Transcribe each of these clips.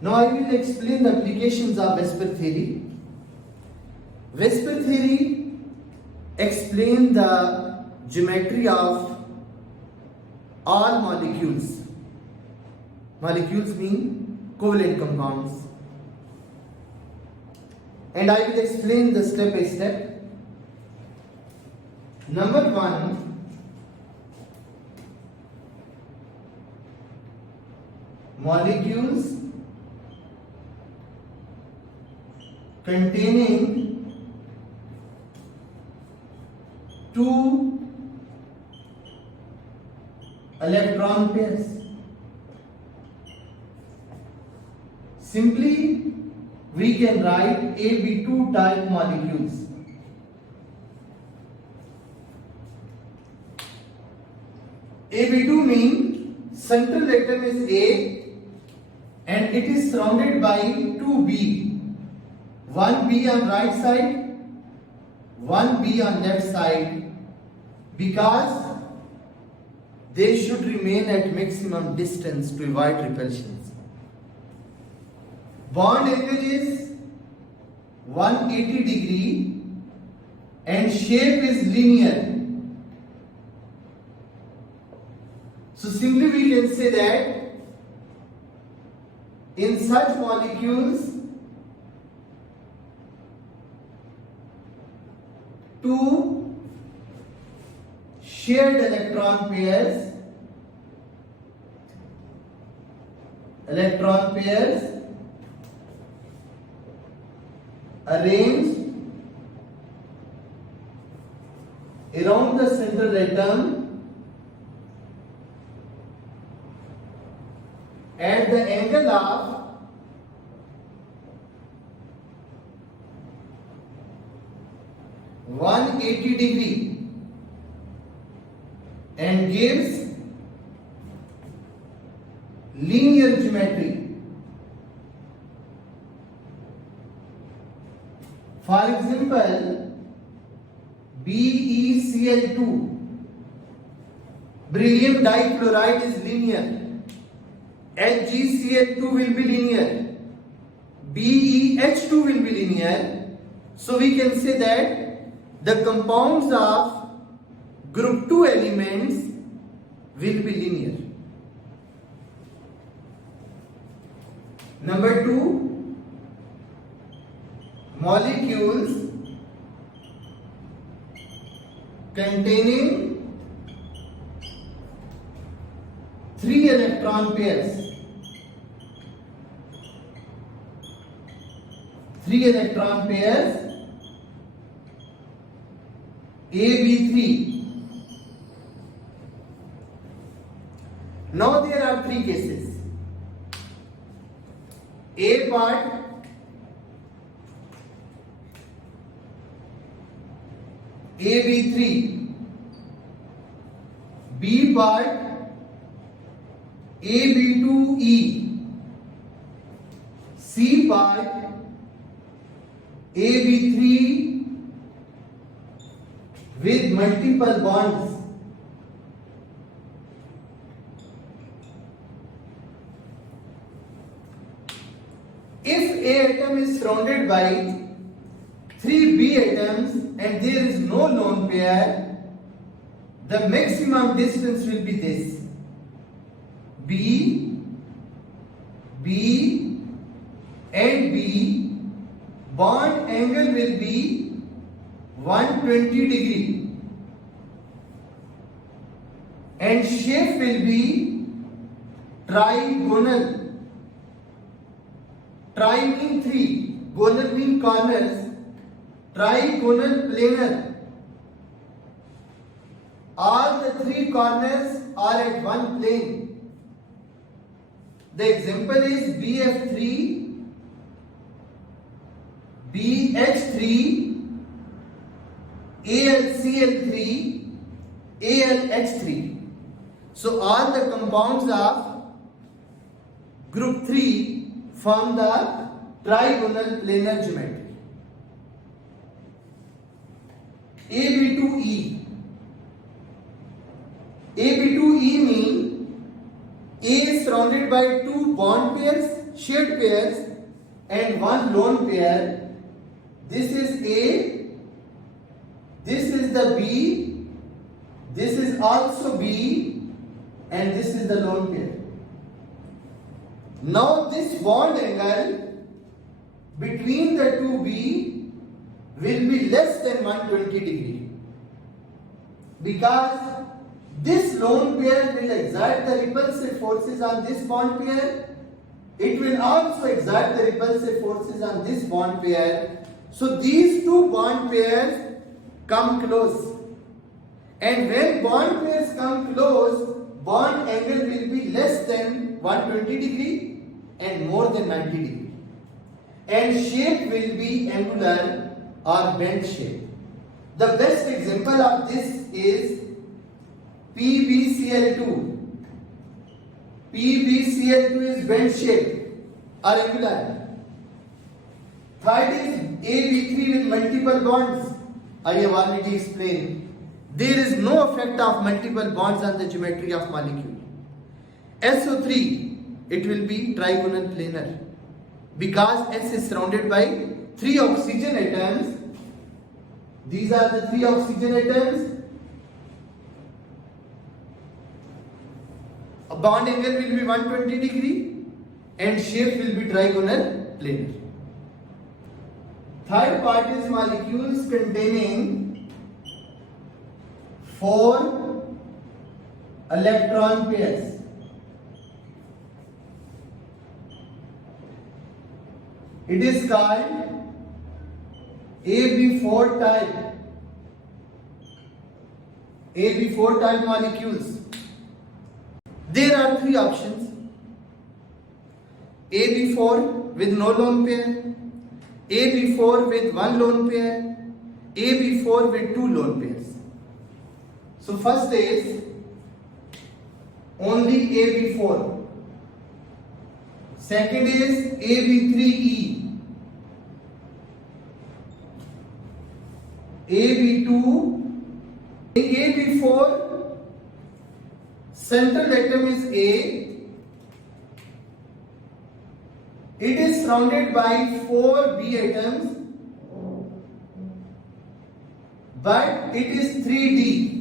Now I will explain the applications of Vesper theory. Vesper theory explains the geometry of all molecules. Molecules mean covalent compounds. And I will explain the step by step. Number 1, molecules containing two electron pairs. Simply we can write AB2 type molecules. AB2 means central atom is A and it is surrounded by two B. One B on right side, one B on left side, because they should remain at maximum distance to avoid repulsions. Bond angle is 180 degree and shape is linear. So simply we can say that in such molecules, two shared electron pairs arranged around the central atom at the angle of 180 degree and gives linear geometry. For example, BeCl2, beryllium dichloride is linear. HgCl2 will be linear. BeH2 will be linear. So we can say that the compounds of group 2 elements will be linear. Number 2, molecules containing 3 electron pairs. 3 electron pairs AB3. Now there are 3 cases. A part AB3, B part AB2E, C part AB3 with multiple bonds. If A atom is surrounded by 3 B atoms and there is no lone pair, the maximum distance will be this: B, B and B. Bond angle will be 120 degree and shape will be trigonal. Tri mean 3, gonal mean corners, trigonal planar. All the 3 corners are at one plane. The example is BF3, BH3, AlCl3, AlH3. So all the compounds of group 3 form the trigonal planar geometry. AB2E. AB2E means A is surrounded by 2 bond pairs shared pairs and one lone pair. This is A, this is the B, this is also B, and this is the lone pair. Now this bond angle between the two B will be less than 120 degree, because this lone pair will exert the repulsive forces on this bond pair. It will also exert the repulsive forces on this bond pair. So these two bond pairs come close. And when bond pairs come close, bond angle will be less than 120 degree and more than 90 degree. And shape will be angular or bent shape. The best example of this is PbCl2. PbCl2 is bent shape or angular. Third is AB3 with multiple bonds. I have already explained. There is no effect of multiple bonds on the geometry of molecule. SO3, it will be trigonal planar, because S is surrounded by 3 oxygen atoms. These are the 3 oxygen atoms. A bond angle will be 120 degree and shape will be trigonal planar. Third part is molecules containing 4 electron pairs. It is called AB4 type. AB4 type molecules. There are 3 options: AB4 with no lone pair, AB4 with 1 lone pair, AB4 with 2 lone pairs. So first is only AB4. Second is AB3E, AB2, AB4, central atom is A. It is surrounded by 4 B atoms, but it is 3D.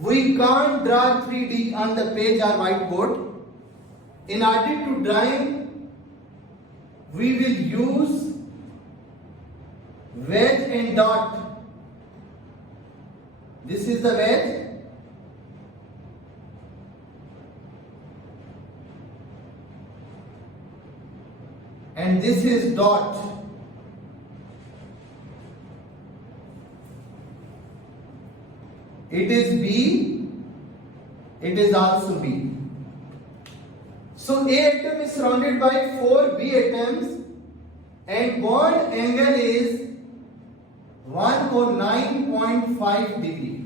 We can't draw 3D on the page or whiteboard. In order to drawing, we will use wedge and dot. This is the wedge. And this is dot. It is B, it is also B. So A atom is surrounded by 4 B atoms and bond angle is 109.5 degree.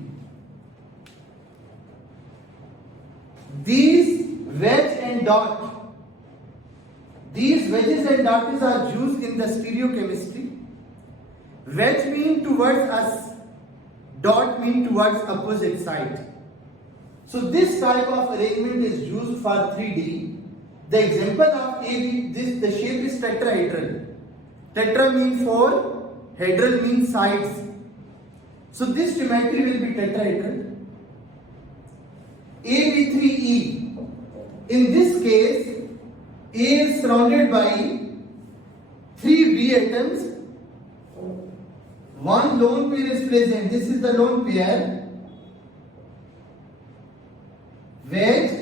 These wedge and dot, these wedges and dots are used in the stereochemistry. Wedge mean towards us, dot mean towards opposite side. So this type of arrangement is used for 3D. The example of AB, the shape is tetrahedral. Tetra means 4, hedral means sides. So this geometry will be tetrahedral. AB3E. In this case, A is surrounded by 3 B atoms. 1 lone pair is present. This is the lone pair. Wedge,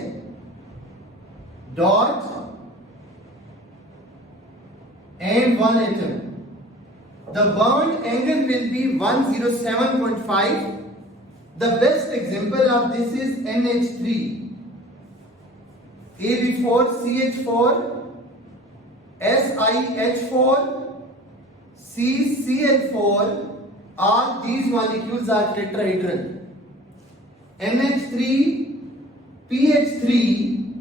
dot, and 1 atom. The bond angle will be 107.5. The best example of this is NH3. AB4, CH4, SiH4, CCl4, all these molecules are tetrahedral. NH3, PH3,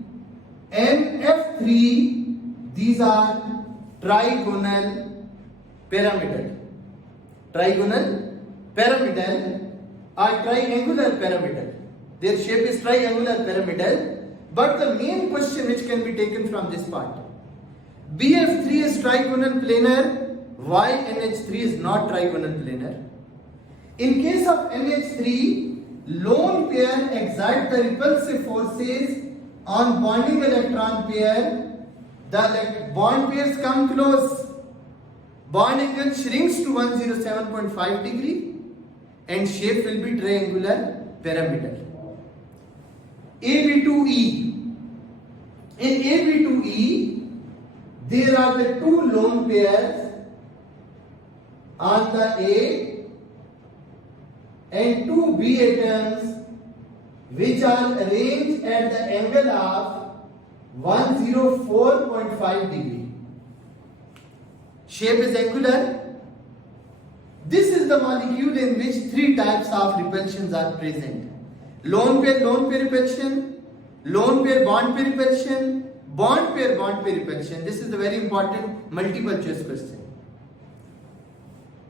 NF3, these are trigonal pyramidal. Trigonal pyramidal or triangular pyramidal. Their shape is triangular pyramidal. But the main question which can be taken from this part, BF3 is trigonal planar, why NH3 is not trigonal planar? In case of NH3, lone pair exert the repulsive forces on bonding electron pair. The bond pairs come close. Bond angle shrinks to 107.5 degree and shape will be triangular pyramidal. AB2E. In AB2E, there are the two lone pairs on the A and two B atoms which are arranged at the angle of 104.5 degree. Shape is angular. This is the molecule in which three types of repulsions are present. Lone pair repulsion, lone pair bond pair repulsion, bond pair repulsion. This is the very important multiple choice question.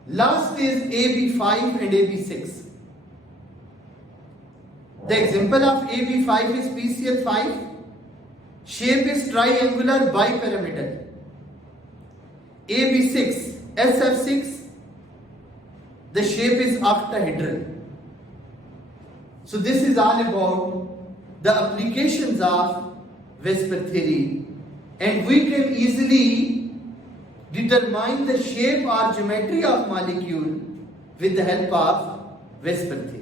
Last is AB5 and AB6. The example of AB5 is PCl5. Shape is triangular bipyramidal. AB6, SF6, the shape is octahedral. So this is all about the applications of VSEPR theory, and we can easily determine the shape or geometry of molecule with the help of VSEPR theory.